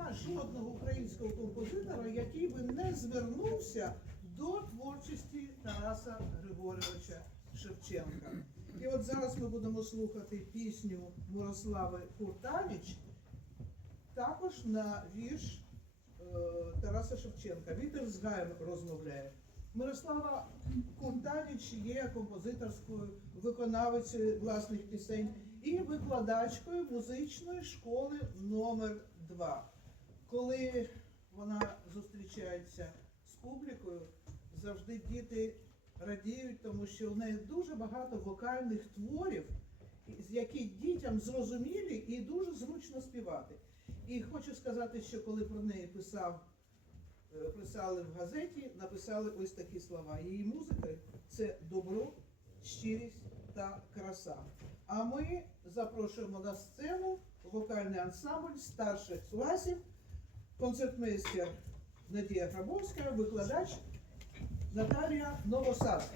нема жодного українського композитора, який би не звернувся до творчості Тараса Григоровича Шевченка. І от зараз ми будемо слухати пісню Мирослави Куртавіч, також на вірш Тараса Шевченка. Вітер з гаєм розмовляє. Мирослава Куртавіч є композиторською виконавицею власних пісень і викладачкою музичної школи номер 2. Коли вона зустрічається з публікою, завжди діти радіють, тому що в неї дуже багато вокальних творів, які дітям зрозумілі і дуже зручно співати. І хочу сказати, що коли про неї писали в газеті, написали ось такі слова. Її музика – це добро, щирість та краса. А ми запрошуємо на сцену вокальний ансамбль старших класів, концертмейстер Надія Грабовська, викладач Наталія Новосад.